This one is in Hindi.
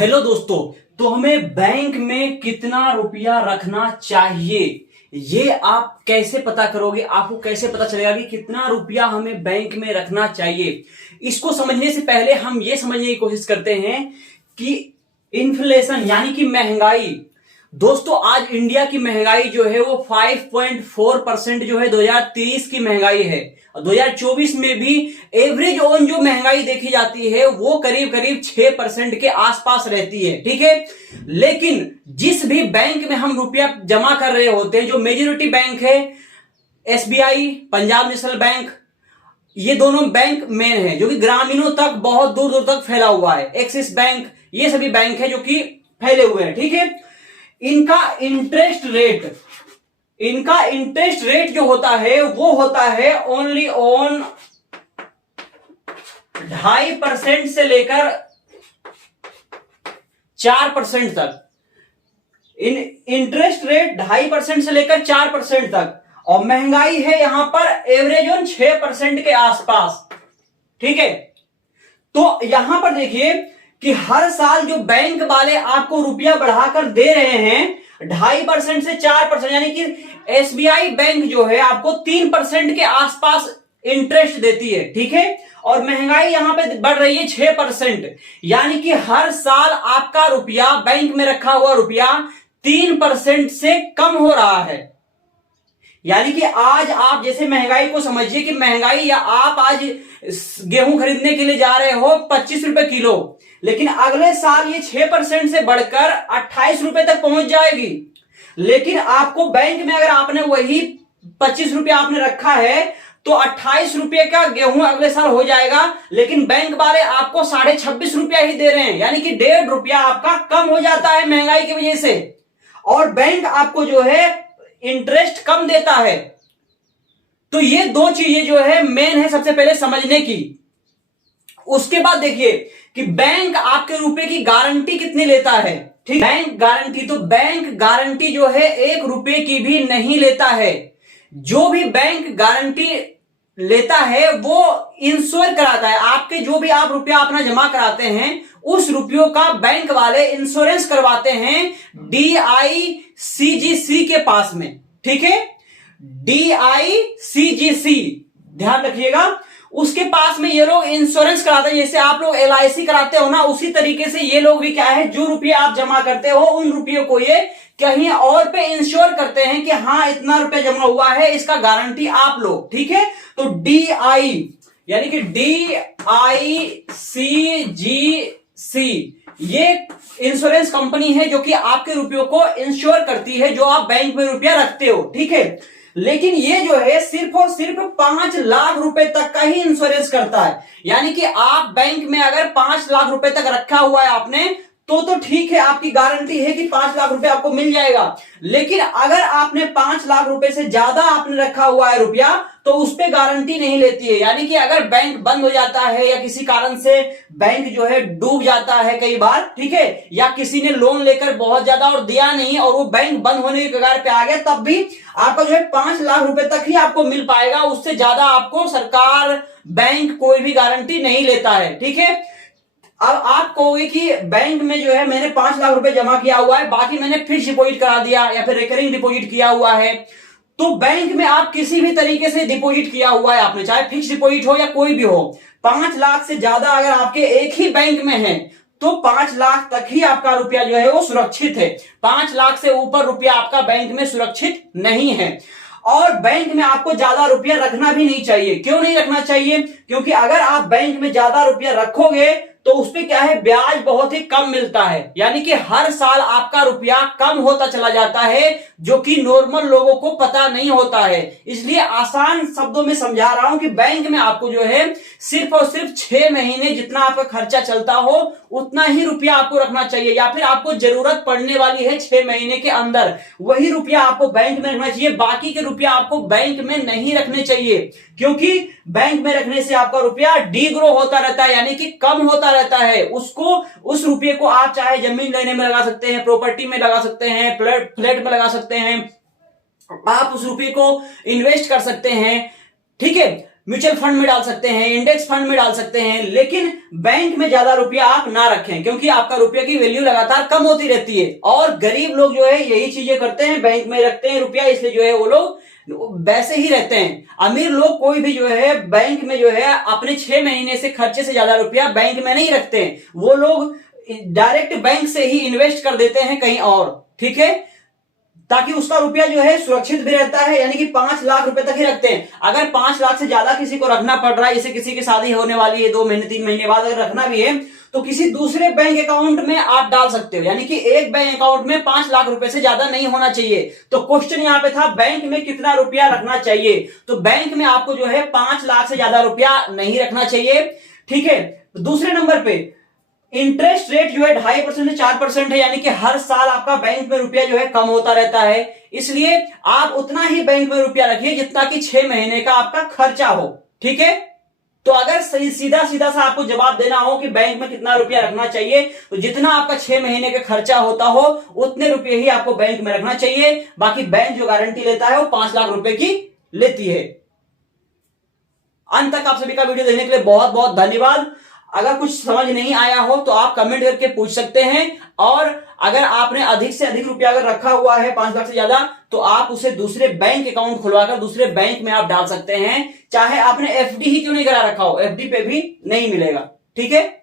हेलो दोस्तों। तो हमें बैंक में कितना रुपया रखना चाहिए, ये आप कैसे पता करोगे? आपको कैसे पता चलेगा कि कितना रुपया हमें बैंक में रखना चाहिए? इसको समझने से पहले हम ये समझने की कोशिश करते हैं कि इन्फ्लेशन यानी कि महंगाई। दोस्तों, आज इंडिया की महंगाई जो है वो 5.4% जो है 2023 की महंगाई है। और 2024 में भी एवरेज ऑन जो महंगाई देखी जाती है वो करीब करीब 6% के आसपास रहती है। ठीक है, लेकिन जिस भी बैंक में हम रुपया जमा कर रहे होते हैं, जो मेजोरिटी बैंक है, एसबीआई, पंजाब नेशनल बैंक, ये दोनों बैंक मेन है जो कि ग्रामीणों तक बहुत दूर दूर तक फैला हुआ है। एक्सिस बैंक, ये सभी बैंक है जो कि फैले हुए हैं। ठीक है, इनका इंटरेस्ट रेट जो होता है वो होता है ओनली ऑन 2.5% से लेकर 4% तक। इंटरेस्ट रेट 2.5% से लेकर 4% तक, और महंगाई है यहां पर एवरेज ऑन 6% के आसपास। ठीक है, तो यहां पर देखिए कि हर साल जो बैंक वाले आपको रुपया बढ़ाकर दे रहे हैं 2.5% से 4%, यानी कि एसबीआई बैंक जो है आपको 3% के आसपास इंटरेस्ट देती है। ठीक है, और महंगाई यहां पे बढ़ रही है 6%, यानी कि हर साल आपका रुपया, बैंक में रखा हुआ रुपया 3% से कम हो रहा है। यानी कि आज आप जैसे महंगाई को समझिए कि महंगाई, या आप आज गेहूं खरीदने के लिए जा रहे हो 25 रुपए किलो, लेकिन अगले साल ये 6% से बढ़कर 28 रुपए तक पहुंच जाएगी। लेकिन आपको बैंक में अगर आपने वही 25 रुपया आपने रखा है तो 28 रुपये का गेहूं अगले साल हो जाएगा, लेकिन बैंक वाले आपको 26.5 रुपया ही दे रहे हैं, यानी कि 1.5 रुपया आपका कम हो जाता है महंगाई की वजह से। और बैंक आपको जो है इंटरेस्ट कम देता है। तो ये दो चीजें जो है मेन है सबसे पहले समझने की। उसके बाद देखिए कि बैंक आपके रुपए की गारंटी कितनी लेता है। ठीक, बैंक गारंटी जो है 1 रुपए की भी नहीं लेता है। जो भी बैंक गारंटी लेता है वो इंश्योर कराता है आपके, जो भी आप रुपया अपना जमा कराते हैं उस रुपयों का बैंक वाले इंश्योरेंस करवाते हैं DICGC के पास में। ठीक है, DICGC, ध्यान रखिएगा, उसके पास में ये लोग इंश्योरेंस कराते हैं। जैसे आप लोग LIC कराते हो ना, उसी तरीके से ये लोग भी क्या है, जो रुपये आप जमा करते हो उन रुपयों को ये कहीं और पे इंश्योर करते हैं कि हाँ इतना रुपया जमा हुआ है, इसका गारंटी आप लो। ठीक है, तो DI यानी कि DICGC ये इंश्योरेंस कंपनी है जो कि आपके रुपयों को इंश्योर करती है जो आप बैंक में रुपया रखते हो। ठीक है, लेकिन ये जो है सिर्फ और सिर्फ 5 लाख रुपए तक का ही इंश्योरेंस करता है। यानी कि आप बैंक में अगर 5 लाख रुपए तक रखा हुआ है आपने तो ठीक है, आपकी गारंटी है कि 5 लाख रुपए आपको मिल जाएगा। लेकिन अगर आपने 5 लाख रुपए से ज्यादा आपने रखा हुआ है रुपया तो उस पर गारंटी नहीं लेती है। यानी कि अगर बैंक बंद हो जाता है या किसी कारण से बैंक जो है डूब जाता है कई बार, ठीक है, या किसी ने लोन लेकर बहुत ज्यादा और दिया नहीं और वो बैंक बंद होने के कगार पे आ गया, तब भी आपका जो है 5 लाख रुपए तक ही आपको मिल पाएगा। उससे ज्यादा आपको सरकार, बैंक कोई भी गारंटी नहीं लेता है। ठीक है, अब आप कहोगे कि बैंक में जो है मैंने 5 लाख रुपए जमा किया हुआ है, बाकी मैंने फिक्स डिपॉजिट करा दिया या फिर रिकरिंग डिपॉजिट किया हुआ है। तो बैंक में आप किसी भी तरीके से डिपॉजिट किया हुआ है आपने, चाहे फिक्स डिपॉजिट हो या कोई भी हो, 5 लाख से ज्यादा अगर आपके एक ही बैंक में है तो 5 लाख तक ही आपका रुपया जो है वो सुरक्षित है। 5 लाख से ऊपर रुपया आपका बैंक में सुरक्षित नहीं है। और बैंक में आपको ज्यादा रुपया रखना भी नहीं चाहिए। क्यों नहीं रखना चाहिए? क्योंकि अगर आप बैंक में ज्यादा रुपया रखोगे तो उसपे क्या है, ब्याज बहुत ही कम मिलता है। यानी कि हर साल आपका रुपया कम होता चला जाता है, जो कि नॉर्मल लोगों को पता नहीं होता है। इसलिए आसान शब्दों में समझा रहा हूं कि बैंक में आपको जो है सिर्फ और सिर्फ 6 महीने जितना आपका खर्चा चलता हो उतना ही रुपया आपको रखना चाहिए, या फिर आपको जरूरत पड़ने वाली है 6 महीने के अंदर वही रुपया आपको बैंक में रखना चाहिए। बाकी के रुपया आपको बैंक में नहीं रखने चाहिए, क्योंकि बैंक में रखने से आपका रुपया डीग्रो होता रहता है, यानी कि कम होता रहता है। उस रुपये को आप चाहे जमीन लेने में लगा सकते हैं, प्रॉपर्टी में लगा सकते हैं, फ्लैट में लगा सकते हैं, आप उस रुपये को इन्वेस्ट कर सकते हैं। ठीक है, म्यूचुअल फंड में डाल सकते हैं, इंडेक्स फंड में डाल सकते हैं, लेकिन बैंक में ज्यादा रुपया आप ना रखें, क्योंकि आपका रुपये की वैल्यू लगातार कम होती रहती है। और गरीब लोग जो है यही चीजें करते हैं, बैंक में रखते हैं रुपया, इसलिए जो है वो लोग वैसे ही रहते हैं। अमीर लोग कोई भी जो है बैंक में जो है अपने 6 महीने से खर्चे से ज्यादा रुपया बैंक में नहीं रखते हैं, वो लोग डायरेक्ट बैंक से ही इन्वेस्ट कर देते हैं कहीं और, ठीक है, ताकि उसका रुपया जो है सुरक्षित भी रहता है, यानी कि 5 लाख रुपए तक ही रखते हैं। अगर 5 लाख से ज्यादा किसी को रखना पड़ रहा है, जैसे किसी की शादी होने वाली है 2 महीने 3 महीने बाद अगर रखना भी है, तो किसी दूसरे बैंक अकाउंट में आप डाल सकते हो, यानी कि एक बैंक अकाउंट में 5 लाख रुपए से ज्यादा नहीं होना चाहिए। तो क्वेश्चन यहां पे था बैंक में कितना रुपया रखना चाहिए, तो बैंक में आपको जो है 5 लाख से ज्यादा रुपया नहीं रखना चाहिए, ठीक है। दूसरे नंबर पे इंटरेस्ट रेट जो है 2.5% से 4% है, यानी कि हर साल आपका बैंक में रुपया जो है कम होता रहता है, इसलिए आप उतना ही बैंक में रुपया रखिए जितना कि 6 महीने का आपका खर्चा हो, ठीक है। तो अगर सीधा सीधा सा आपको जवाब देना हो कि बैंक में कितना रुपया रखना चाहिए, तो जितना आपका 6 महीने का खर्चा होता हो उतने रुपये ही आपको बैंक में रखना चाहिए। बाकी बैंक जो गारंटी लेता है वो 5 लाख रुपए की लेती है। अंत तक आप सभी का वीडियो देखने के लिए बहुत बहुत धन्यवाद। अगर कुछ समझ नहीं आया हो तो आप कमेंट करके पूछ सकते हैं, और अगर आपने अधिक से अधिक रुपया अगर रखा हुआ है 5 लाख से ज्यादा, तो आप उसे दूसरे बैंक अकाउंट खुलवाकर दूसरे बैंक में आप डाल सकते हैं, चाहे आपने एफडी ही क्यों नहीं करा रखा हो, एफडी पे भी नहीं मिलेगा, ठीक है।